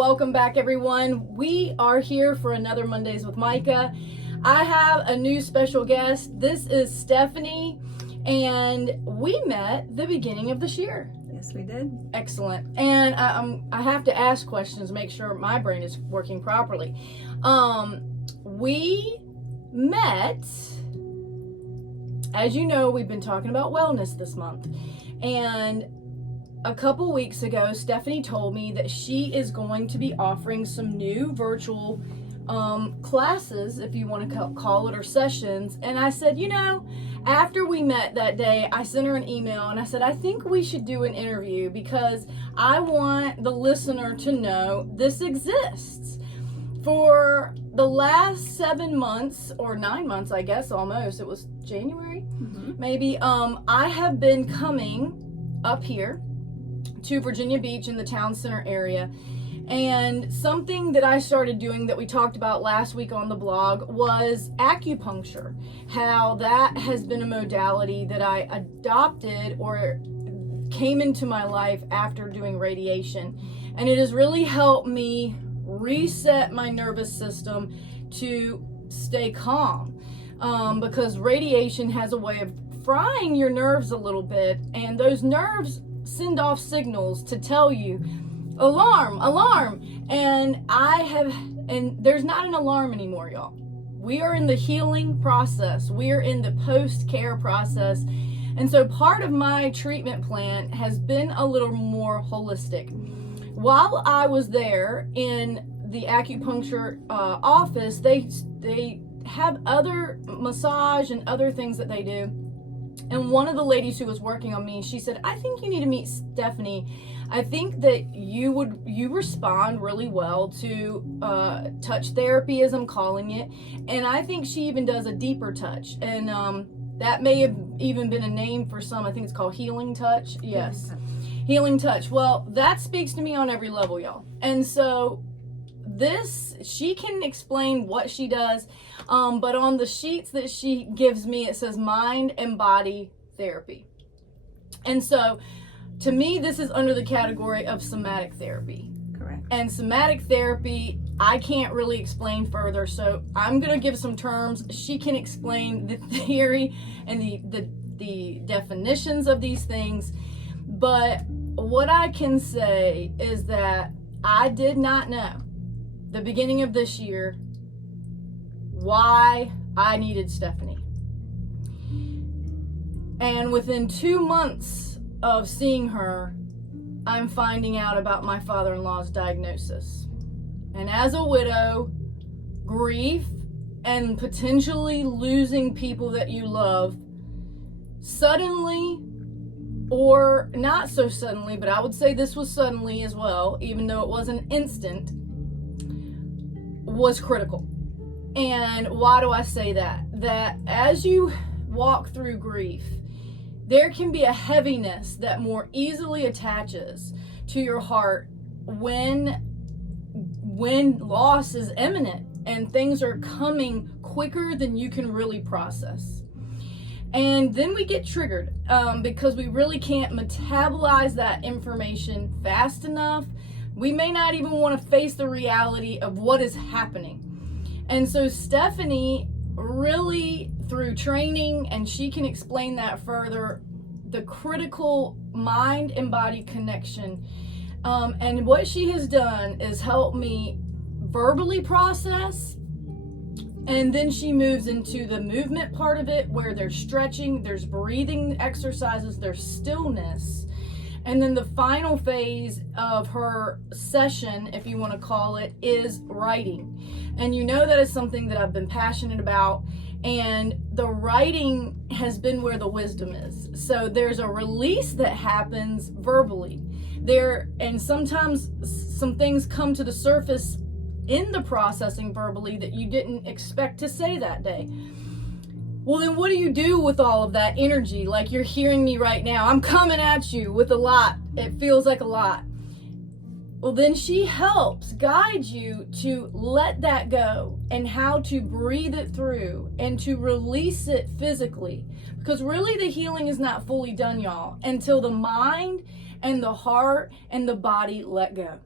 Welcome back, everyone. We are here for another Mondays with Micah. I have a new special guest. This is Stephanee, and we met the beginning of this year. Yes, we did. Excellent. And I have to ask questions, make sure my brain is working properly. We met, as you know, we've been talking about wellness this month, and a couple weeks ago, Stephanee told me that she is going to be offering some new virtual classes, if you want to call it, or sessions. And I said, after we met that day, I sent her an email and I said, I think we should do an interview because I want the listener to know this exists. For the last 7 months, or 9 months, I guess, almost, it was January, maybe, I have been coming up here to Virginia Beach in the town center area, and something that I started doing that we talked about last week on the blog was acupuncture. How that has been a modality that I adopted or came into my life after doing radiation, and it has really helped me reset my nervous system to stay calm, because radiation has a way of frying your nerves a little bit, and those nerves send off signals to tell you, alarm, alarm. And there's not an alarm anymore, y'all. We are in the healing process. We are in the post-care process. And so part of my treatment plan has been a little more holistic. While I was there in the acupuncture office, they have other massage and other things that they do. And one of the ladies who was working on me, she said, I think you need to meet Stephanee. I think that you respond really well to touch therapy, as I'm calling it. And I think she even does a deeper touch. And that may have even been a name for some. I think it's called healing touch. Yes. Healing touch. Well, that speaks to me on every level, y'all. And so she can explain what she does, but on the sheets that she gives me, it says mind and body therapy. And so to me, this is under the category of somatic therapy. Correct. And somatic therapy, I can't really explain further, so I'm going to give some terms. She can explain the theory and the definitions of these things. But what I can say is that I did not know the beginning of this year why I needed Stephanee. And within 2 months of seeing her, I'm finding out about my father-in-law's diagnosis. And as a widow, grief and potentially losing people that you love suddenly, or not so suddenly, but I would say this was suddenly as well, even though it wasn't instant, was critical. And why do I say that? That as you walk through grief, there can be a heaviness that more easily attaches to your heart when loss is imminent and things are coming quicker than you can really process. And then we get triggered because we really can't metabolize that information fast enough. We may not even want to face the reality of what is happening. And so Stephanee really, through training, and she can explain that further, the critical mind and body connection. And what she has done is help me verbally process. And then she moves into the movement part of it, where there's stretching, there's breathing exercises, there's stillness. And then the final phase of her session, if you want to call it, is writing. And you know that is something that I've been passionate about. And the writing has been where the wisdom is. So there's a release that happens verbally. And sometimes some things come to the surface in the processing verbally that you didn't expect to say that day. Well, then what do you do with all of that energy? Like you're hearing me right now. I'm coming at you with a lot. It feels like a lot. Well, then she helps guide you to let that go and how to breathe it through and to release it physically. Because really the healing is not fully done, y'all, until the mind and the heart and the body let go.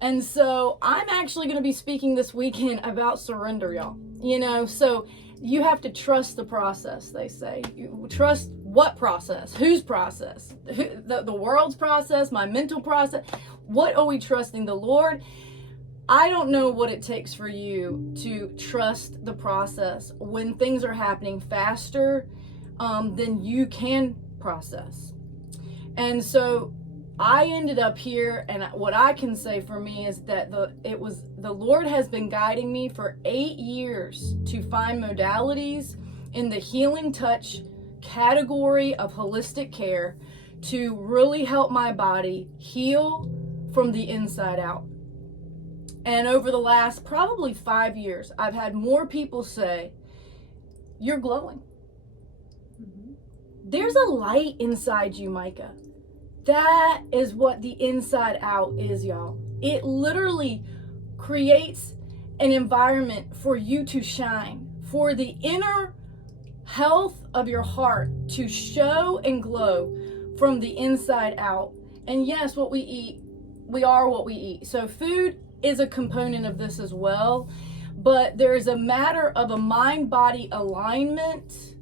And so I'm actually going to be speaking this weekend about surrender, y'all. So you have to trust the process, they say. You trust what process? Whose process? The world's process? My mental process? What are we trusting? The Lord? I don't know what it takes for you to trust the process when things are happening faster than you can process. And so I ended up here, and what I can say for me is that the Lord has been guiding me for 8 years to find modalities in the healing touch category of holistic care to really help my body heal from the inside out. And over the last probably 5 years, I've had more people say, "You're glowing." Mm-hmm. There's a light inside you, Micah. That is what the inside out is, y'all. It literally creates an environment for you to shine, for the inner health of your heart to show and glow from the inside out. And yes, what we eat, we are what we eat. So food is a component of this as well. But there is a matter of a mind-body alignment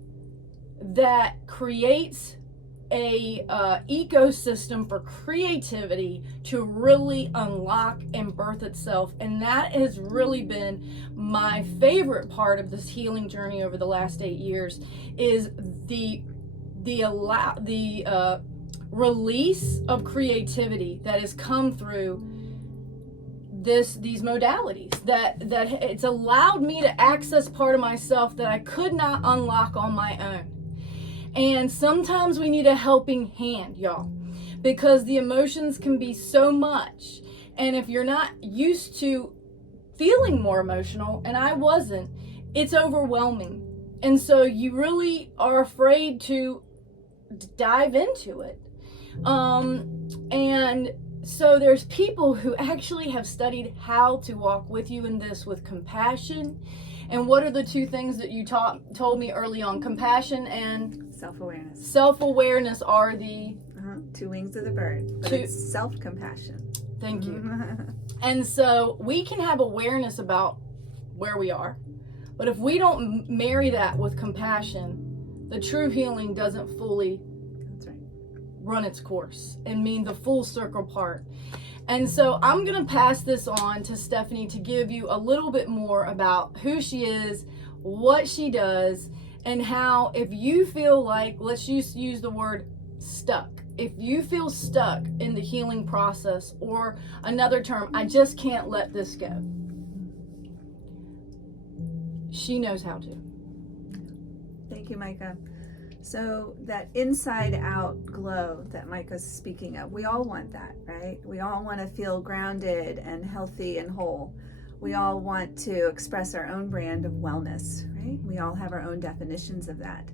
that creates a ecosystem for creativity to really unlock and birth itself. And that has really been my favorite part of this healing journey over the last 8 years, is the release of creativity that has come through these modalities, that it's allowed me to access part of myself that I could not unlock on my own. And sometimes we need a helping hand, y'all, because the emotions can be so much. And if you're not used to feeling more emotional, and I wasn't, it's overwhelming. And so you really are afraid to dive into it. And so there's people who actually have studied how to walk with you in this with compassion. And what are the two things that you told me early on? Compassion and self-awareness. Self-awareness are the two wings of the bird, but it's self-compassion. Thank you. And so we can have awareness about where we are, but if we don't marry that with compassion, the true healing doesn't fully run its course and mean the full circle part. And so I'm going to pass this on to Stephanee to give you a little bit more about who she is, what she does, and how, if you feel like, let's use the word stuck. If you feel stuck in the healing process, or another term, I just can't let this go, she knows how to. Thank you, Micah. So that inside out glow that Micah's speaking of, we all want that, right? We all want to feel grounded and healthy and whole. We all want to express our own brand of wellness, right? We all have our own definitions of that.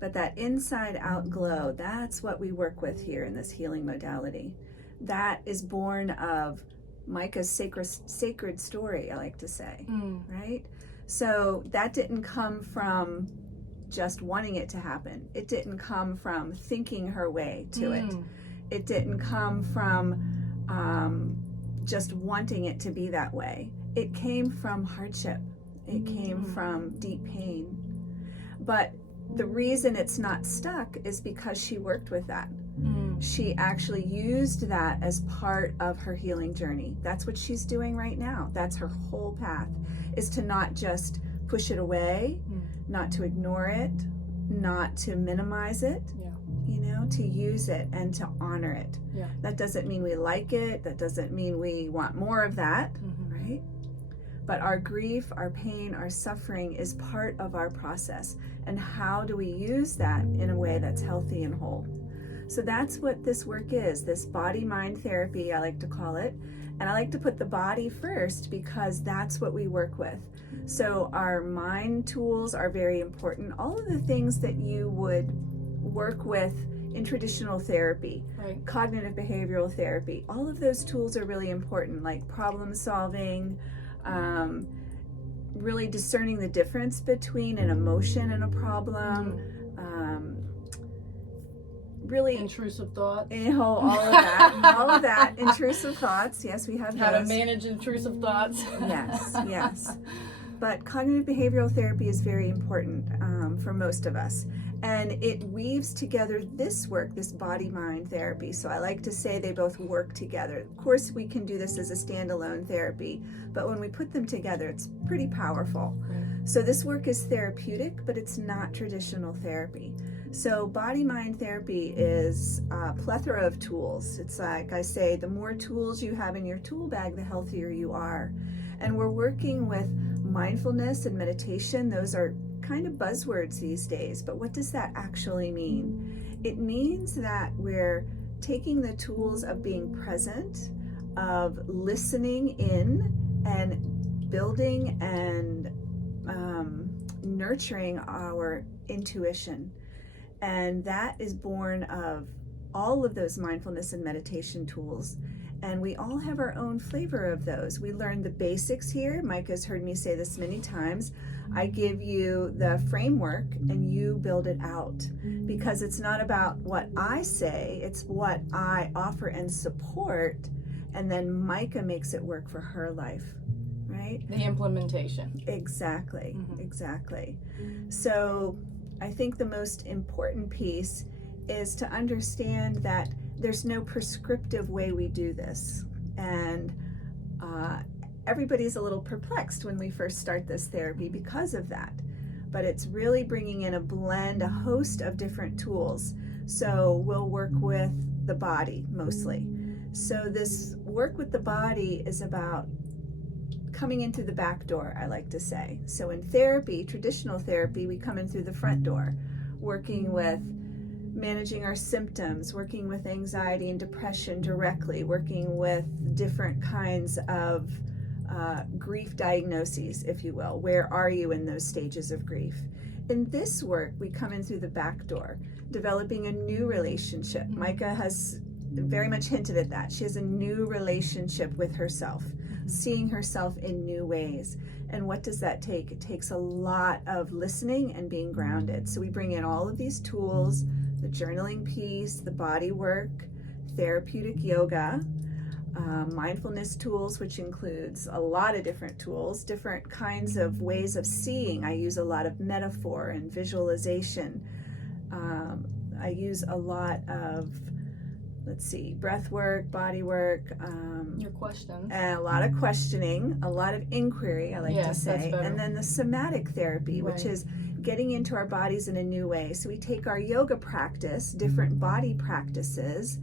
But that inside out glow, that's what we work with here in this healing modality. That is born of Micah's sacred story, I like to say, right? So that didn't come from just wanting it to happen. It didn't come from thinking her way to it. It didn't come from just wanting it to be that way. It came from hardship. It came from deep pain. But the reason it's not stuck is because she worked with that. She actually used that as part of her healing journey. That's what she's doing right now. That's her whole path, is to not just push it away, not to ignore it, not to minimize it, to use it and to honor it. That doesn't mean we like it. That doesn't mean we want more of that, right? But our grief, our pain, our suffering is part of our process. And how do we use that in a way that's healthy and whole? So that's what this work is, this body-mind therapy, I like to call it. And I like to put the body first because that's what we work with. So our mind tools are very important. All of the things that you would work with in traditional therapy, right, cognitive behavioral therapy, all of those tools are really important, like problem solving, really discerning the difference between an emotion and a problem, really Intrusive thoughts. All of that, intrusive thoughts. Yes, we have How to those. manage intrusive thoughts. Yes. But cognitive behavioral therapy is very important for most of us. And it weaves together this work, this body-mind therapy. So I like to say they both work together. Of course, we can do this as a standalone therapy, but when we put them together, it's pretty powerful. Right. So this work is therapeutic, but it's not traditional therapy. So body-mind therapy is a plethora of tools. It's like I say, the more tools you have in your tool bag, the healthier you are. And we're working with mindfulness and meditation. Those are kind of buzzwords these days, but what does that actually mean? It means that we're taking the tools of being present, of listening in, and building and nurturing our intuition. And that is born of all of those mindfulness and meditation tools. And we all have our own flavor of those. We learned the basics here. Micah's heard me say this many times. I give you the framework and you build it out, because it's not about what I say, it's what I offer and support, and then Micah makes it work for her life, right? The implementation. Exactly. So I think the most important piece is to understand that there's no prescriptive way we do this. And everybody's a little perplexed when we first start this therapy because of that. But it's really bringing in a blend, a host of different tools. So we'll work with the body mostly. So this work with the body is about coming in through the back door, I like to say. So in therapy, traditional therapy, we come in through the front door, working with managing our symptoms, working with anxiety and depression directly, working with different kinds of grief diagnoses, if you will. Where are you in those stages of grief? In this work, we come in through the back door, developing a new relationship. Micah has very much hinted at that. She has a new relationship with herself, seeing herself in new ways. And what does that take? It takes a lot of listening and being grounded. So we bring in all of these tools, the journaling piece, the body work, therapeutic yoga, mindfulness tools, which includes a lot of different tools, different kinds of ways of seeing. I use a lot of metaphor and visualization. I use a lot of, breath work, body work. Your questions. And a lot of questioning, a lot of inquiry, I like to say. And then the somatic therapy, which is getting into our bodies in a new way. So we take our yoga practice, different body practices,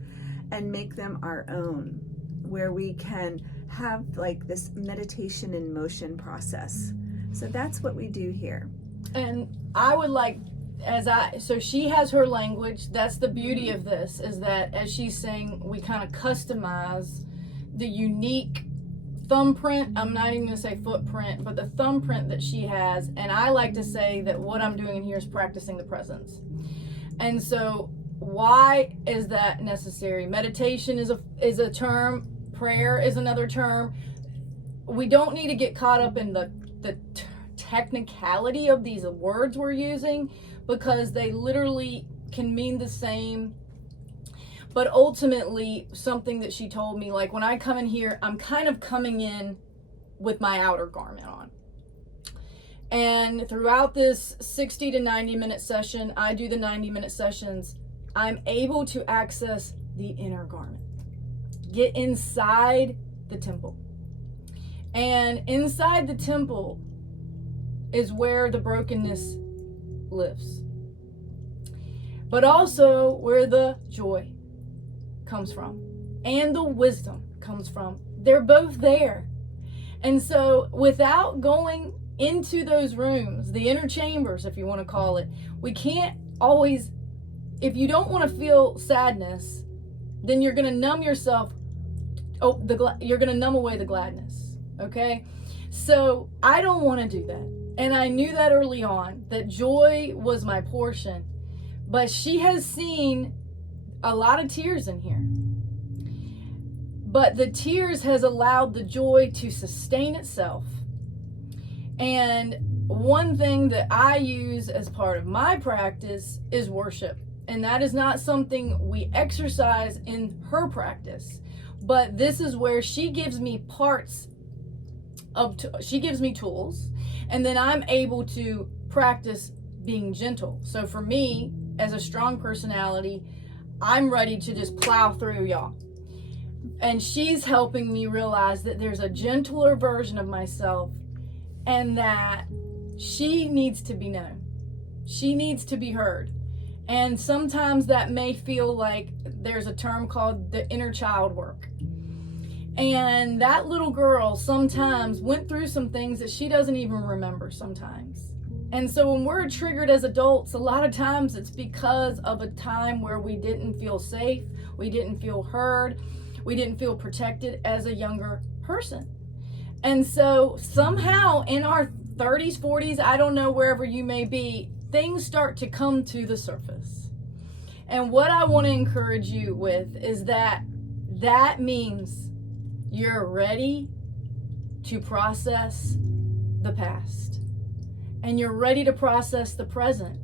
and make them our own, where we can have like this meditation in motion process. So that's what we do here. And I would like, so she has her language. That's the beauty of this, is that as she's saying, we kind of customize the unique thumbprint. I'm not even going to say footprint, but the thumbprint that she has. And I like to say that what I'm doing in here is practicing the presence. And so why is that necessary? Meditation is a term. Prayer is another term. We don't need to get caught up in the technicality of these words we're using, because they literally can mean the same. But ultimately, something that she told me, like when I come in here, I'm kind of coming in with my outer garment on. And throughout this 60 to 90 minute session, I do the 90-minute sessions, I'm able to access the inner garment, get inside the temple. And inside the temple is where the brokenness lives, but also where the joy comes from and the wisdom comes from. They're both there. And so without going into those rooms, the inner chambers, if you want to call it, we can't always, if you don't want to feel sadness, then you're going to numb yourself. You're going to numb away the gladness. Okay. So I don't want to do that. And I knew that early on, that joy was my portion. But she has seen a lot of tears in here. But the tears has allowed the joy to sustain itself. And one thing that I use as part of my practice is worship. And that is not something we exercise in her practice. But this is where she gives me she gives me tools, and then I'm able to practice being gentle. So for me, as a strong personality, I'm ready to just plow through, y'all. And she's helping me realize that there's a gentler version of myself, and that she needs to be known. She needs to be heard. And sometimes that may feel like there's a term called the inner child work. And that little girl sometimes went through some things that she doesn't even remember sometimes. And so when we're triggered as adults, a lot of times it's because of a time where we didn't feel safe, we didn't feel heard, we didn't feel protected as a younger person. And so somehow in our 30s, 40s, I don't know, wherever you may be, things start to come to the surface. And what I want to encourage you with is that means you're ready to process the past, and you're ready to process the present.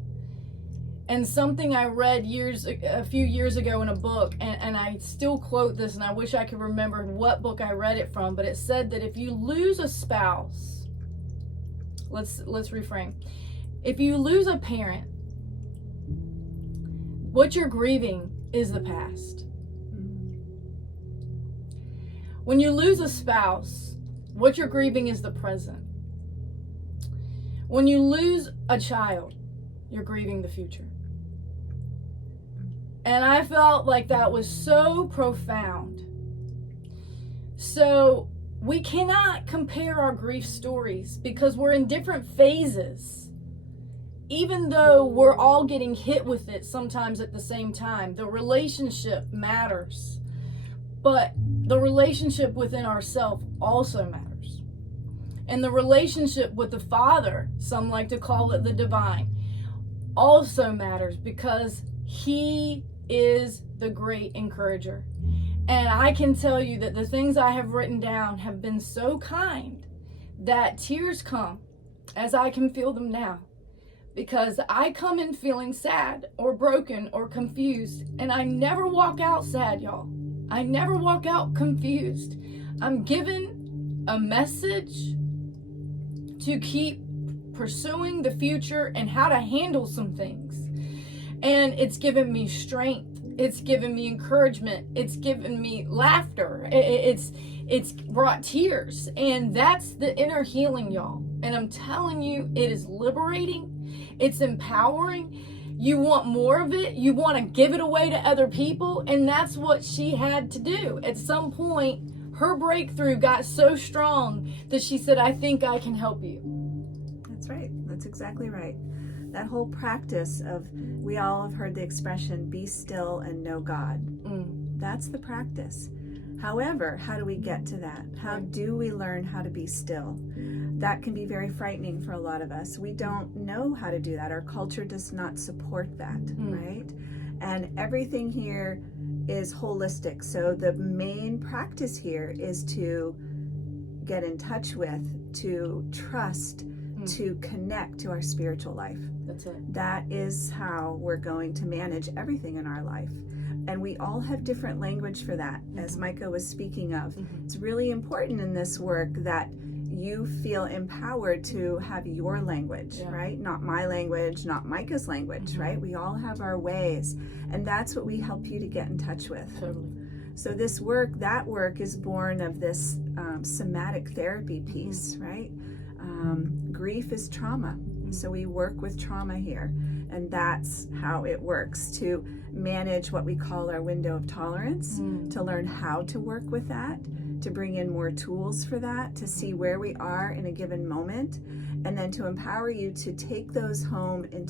And something I read a few years ago in a book, and I still quote this, and I wish I could remember what book I read it from, but it said that if you lose a spouse, let's reframe. If you lose a parent, what you're grieving is the past. When you lose a spouse, what you're grieving is the present. When you lose a child, you're grieving the future. And I felt like that was so profound. So we cannot compare our grief stories because we're in different phases. Even though we're all getting hit with it sometimes at the same time, the relationship matters. But the relationship within ourselves also matters. And the relationship with the Father, some like to call it the divine, also matters because He is the great encourager. And I can tell you that the things I have written down have been so kind that tears come as I can feel them now. Because I come in feeling sad or broken or confused, and I never walk out sad, y'all. I never walk out confused. I'm given a message to keep pursuing the future and how to handle some things. And it's given me strength. It's given me encouragement. It's given me laughter. It's brought tears. And that's the inner healing, y'all. And I'm telling you, it is liberating. It's empowering. You want more of it. You want to give it away to other people. And that's what she had to do. At some point, her breakthrough got so strong that she said, I think I can help you. That's right. That's exactly right. That whole practice of, we all have heard the expression, be still and know God. That's the practice. However, how do we get to that? How do we learn how to be still? That can be very frightening for a lot of us. We don't know how to do that. Our culture does not support that, right? And everything here is holistic. So the main practice here is to get in touch with, to trust, to connect to our spiritual life. That's it. That is how we're going to manage everything in our life. And we all have different language for that, as Micah was speaking of. It's really important in this work that you feel empowered to have your language, right? Not my language, not Micah's language, right? We all have our ways. And that's what we help you to get in touch with. Totally. So this work, that work is born of this somatic therapy piece, right? Grief is trauma. So we work with trauma here. And that's how it works, to manage what we call our window of tolerance, to learn how to work with that, to bring in more tools for that, to see where we are in a given moment, and then to empower you to take those home in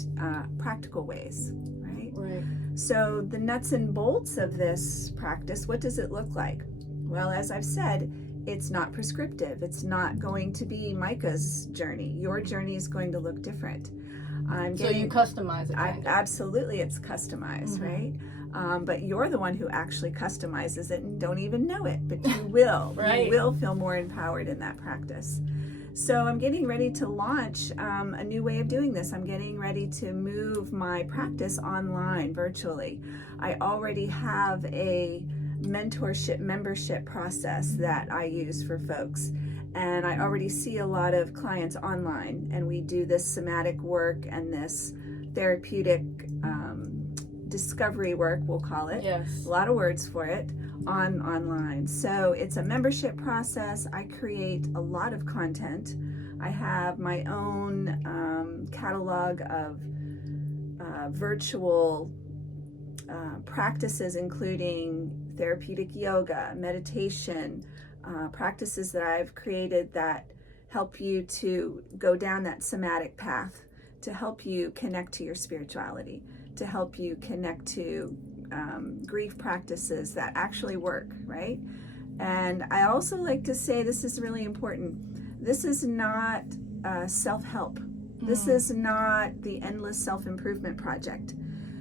practical ways, right? Right. So the nuts and bolts of this practice, what does it look like? Well, as I've said, it's not prescriptive. It's not going to be Micah's journey. Your journey is going to look different. So you customize it. Absolutely, it's customized, right? But you're the one who actually customizes it and don't even know it, but you will. Right. You will feel more empowered in that practice. So I'm getting ready to launch a new way of doing this. I'm getting ready to move my practice online virtually. I already have a mentorship membership process that I use for folks. And I already see a lot of clients online, and we do this somatic work and this therapeutic discovery work, we'll call it. Yes. A lot of words for it online. So it's a membership process. I create a lot of content. I have my own catalog of virtual practices, including therapeutic yoga, meditation, practices that I've created that help you to go down that somatic path, to help you connect to your spirituality, to help you connect to grief practices that actually work, right? And I also like to say, this is really important, this is not self-help. This is not the endless self-improvement project.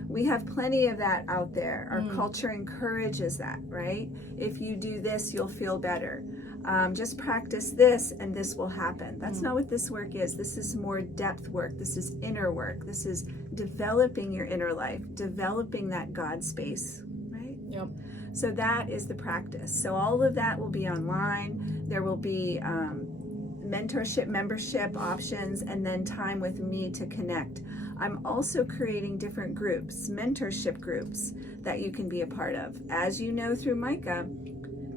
We have plenty of that out there. Our culture encourages that, right? If you do this, you'll feel better. Just practice this and this will happen. That's not what this work is. This is more depth work. This is inner work. This is developing your inner life, developing that God space, right? Yep. So that is the practice. So all of that will be online. There will be mentorship, membership options, and then time with me to connect. I'm also creating different groups, mentorship groups that you can be a part of. As you know through Micah,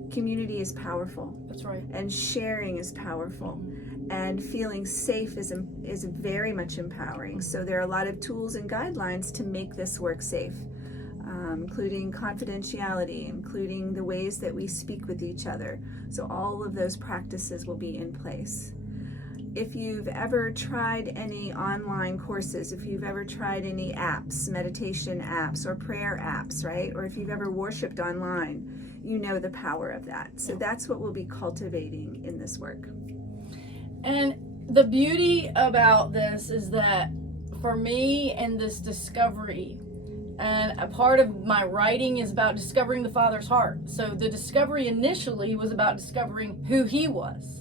community is powerful. That's right. And sharing is powerful. And feeling safe is very much empowering. So there are a lot of tools and guidelines to make this work safe, including confidentiality, including the ways that we speak with each other. So all of those practices will be in place. If you've ever tried any online courses, if you've ever tried any apps, meditation apps or prayer apps, right? Or if you've ever worshiped online, you know the power of that. So that's what we'll be cultivating in this work. And the beauty about this is that for me and this discovery, and a part of my writing is about discovering the Father's heart. So the discovery initially was about discovering who He was.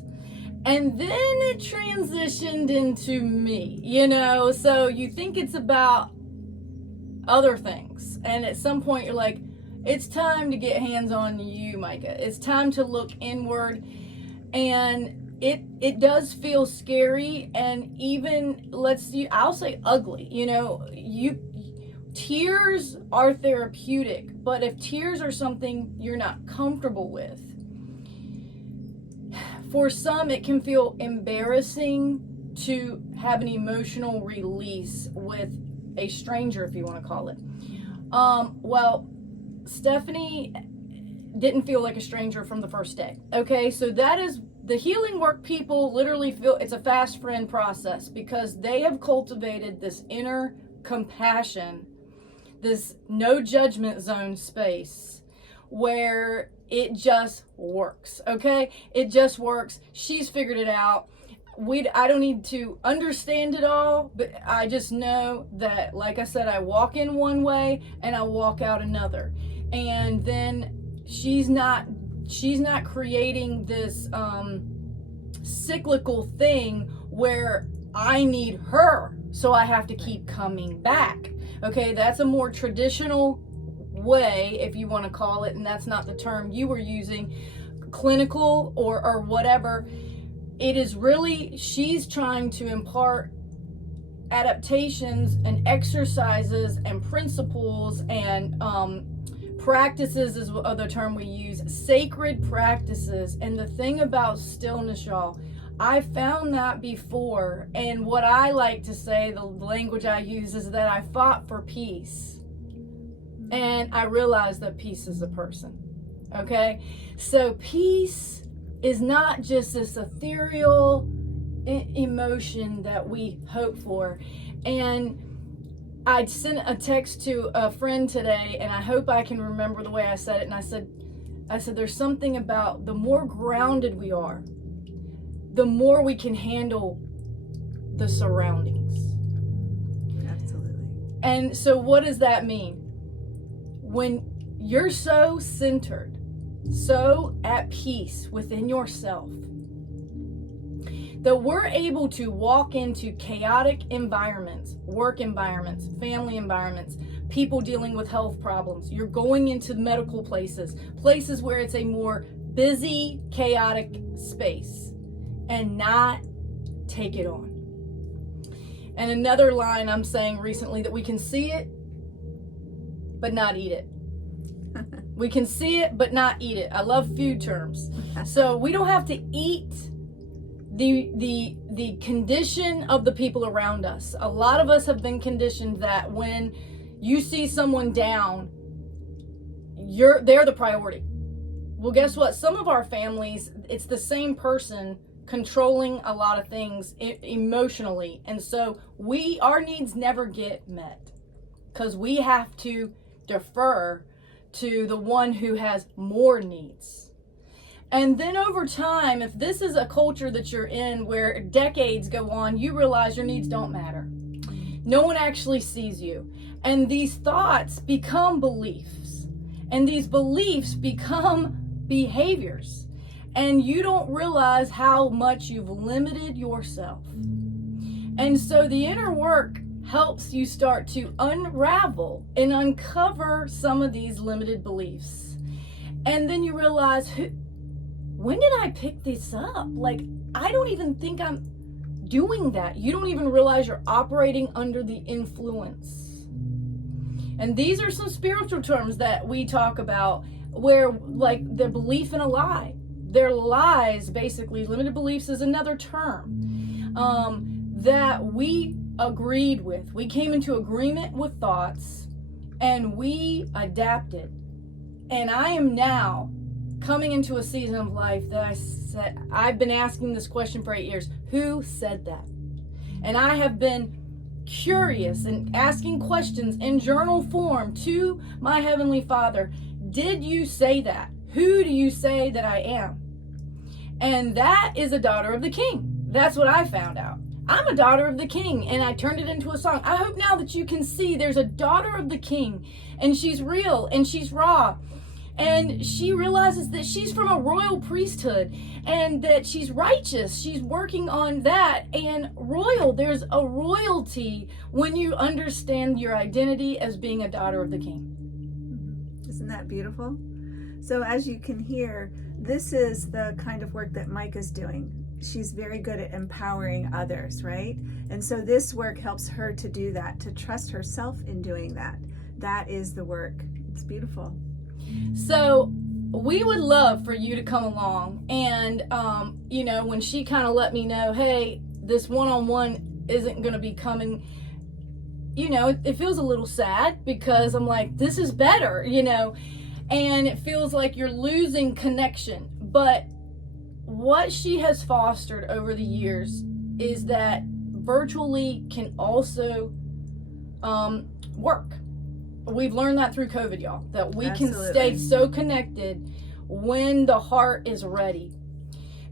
And then it transitioned into me, you know? So you think it's about other things. And at some point you're like, it's time to get hands on you, Micah. It's time to look inward. And it does feel scary, and even, I'll say ugly. You know, tears are therapeutic, but if tears are something you're not comfortable with, for some it can feel embarrassing to have an emotional release with a stranger, if you want to call it. Well, Stephanee didn't feel like a stranger from the first day. Okay, so that is the healing work. People literally feel it's a fast friend process because they have cultivated this inner compassion, this no judgment zone space where it just works. Okay, it just works. She's figured it out. I don't need to understand it all, but I just know that, like I said, I walk in one way and I walk out another. And then she's not creating this cyclical thing where I need her, so I have to keep coming back. Okay, that's a more traditional way, if you want to call it, and that's not the term you were using, clinical or whatever. It is really, she's trying to impart adaptations and exercises and principles and practices is the term we use, sacred practices. And the thing about stillness, y'all, I found that before, and what I like to say, the language I use, is that I fought for peace, and I realized that peace is a person. Okay, so peace is not just this ethereal emotion that we hope for. And I sent a text to a friend today, and I hope I can remember the way I said it. And I said, there's something about the more grounded we are, the more we can handle the surroundings. Absolutely. And so what does that mean? When you're so centered, so at peace within yourself, that we're able to walk into chaotic environments, work environments, family environments, people dealing with health problems. You're going into medical places where it's a more busy, chaotic space, and not take it on. And another line I'm saying recently, that we can see it, but not eat it. We can see it, but not eat it. I love food terms. So we don't have to eat the condition of the people around us. A lot of us have been conditioned that when you see someone down, they're the priority. Well, guess what? Some of our families, it's the same person controlling a lot of things emotionally. And so our needs never get met because we have to defer to the one who has more needs. And then over time, if this is a culture that you're in where decades go on, you realize your needs don't matter. No one actually sees you. And these thoughts become beliefs. And these beliefs become behaviors. And you don't realize how much you've limited yourself. And so the inner work helps you start to unravel and uncover some of these limited beliefs. And then you realize, when did I pick this up? Like, I don't even think I'm doing that. You don't even realize you're operating under the influence. And these are some spiritual terms that we talk about, where like the belief in a lie. Their lies, basically, limited beliefs is another term that we agreed with. We came into agreement with thoughts and we adapted. And I am now coming into a season of life that I said, I've been asking this question for 8 years. Who said that? And I have been curious and asking questions in journal form to my Heavenly Father. Did you say that? Who do you say that I am? And that is a daughter of the King. That's what I found out. I'm a daughter of the King, and I turned it into a song. I hope now that you can see there's a daughter of the King, and she's real, and she's raw, and she realizes that she's from a royal priesthood, and that she's righteous. She's working on that, and royal. There's a royalty when you understand your identity as being a daughter of the King. Isn't that beautiful? So as you can hear, this is the kind of work that Micah's doing. She's very good at empowering others, right? And so this work helps her to do that, to trust herself in doing that. That is the work. It's beautiful. So we would love for you to come along. And, when she kind of let me know, hey, this one-on-one isn't going to be coming, it feels a little sad because I'm like, this is better, and it feels like you're losing connection. But what she has fostered over the years is that virtually can also work. We've learned that through COVID, y'all, that we can stay so connected when the heart is ready.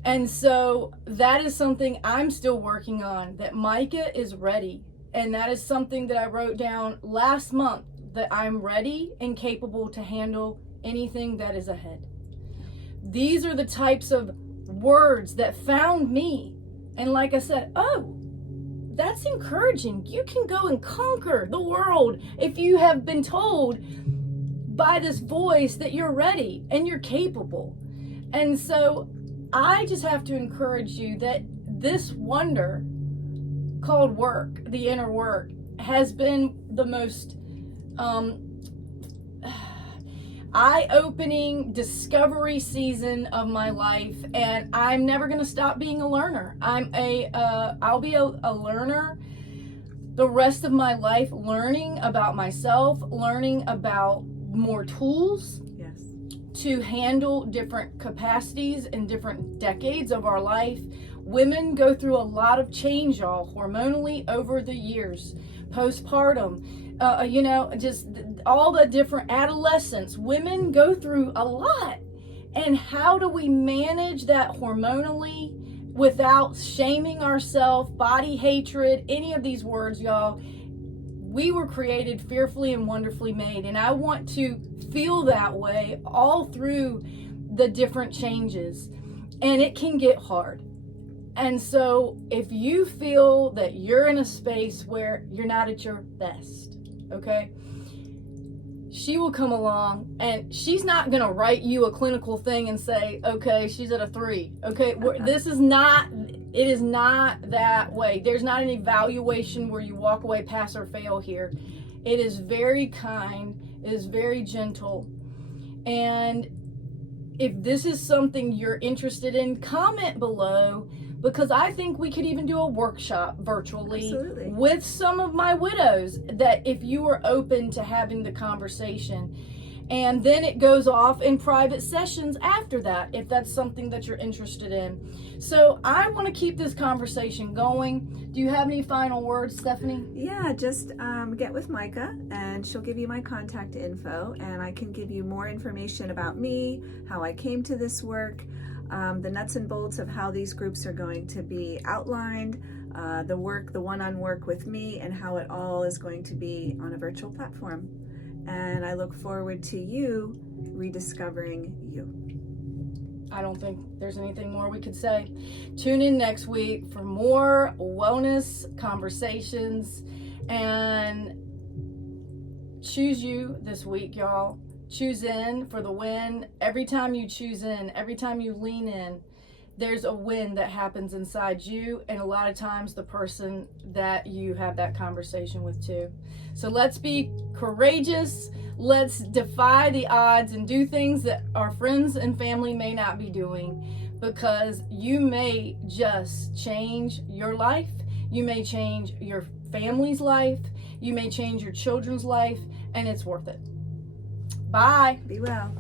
And so that is something I'm still working on, that Micah is ready. And that is something that I wrote down last month, that I'm ready and capable to handle anything that is ahead. These are the types of words that found me. And like I said, that's encouraging. You can go and conquer the world if you have been told by this voice that you're ready and you're capable. And so I just have to encourage you that this wonder called work, the inner work, has been the most eye-opening discovery season of my life, and I'm never going to stop being a learner. I'll be a learner the rest of my life, learning about myself, learning about more tools to handle different capacities and different decades of our life. Women go through a lot of change, y'all, hormonally over the years, postpartum, just all the different adolescence. Women go through a lot. And how do we manage that hormonally without shaming ourselves, body hatred, any of these words, y'all? We were created fearfully and wonderfully made. And I want to feel that way all through the different changes. And it can get hard. And so if you feel that you're in a space where you're not at your best, okay, she will come along, and she's not going to write you a clinical thing and say, okay, she's at a 3. Okay, this is not, it is not that way. There's not an evaluation where you walk away, pass or fail here. It is very kind. It is very gentle. And if this is something you're interested in, comment below, because I think we could even do a workshop virtually. Absolutely. With some of my widows, that if you are open to having the conversation. And then it goes off in private sessions after that, if that's something that you're interested in. So I want to keep this conversation going. Do you have any final words, Stephanee? Yeah, just get with Micah, and she'll give you my contact info, and I can give you more information about me, how I came to this work, the nuts and bolts of how these groups are going to be outlined, the one-on work with me, and how it all is going to be on a virtual platform. And I look forward to you rediscovering you. I don't think there's anything more we could say. Tune in next week for more wellness conversations, and choose you this week, y'all. Choose in for the win. Every time you choose in, every time you lean in, there's a win that happens inside you, and a lot of times the person that you have that conversation with too. So let's be courageous. Let's defy the odds and do things that our friends and family may not be doing, because you may just change your life. You may change your family's life. You may change your children's life, and it's worth it. Bye. Be well.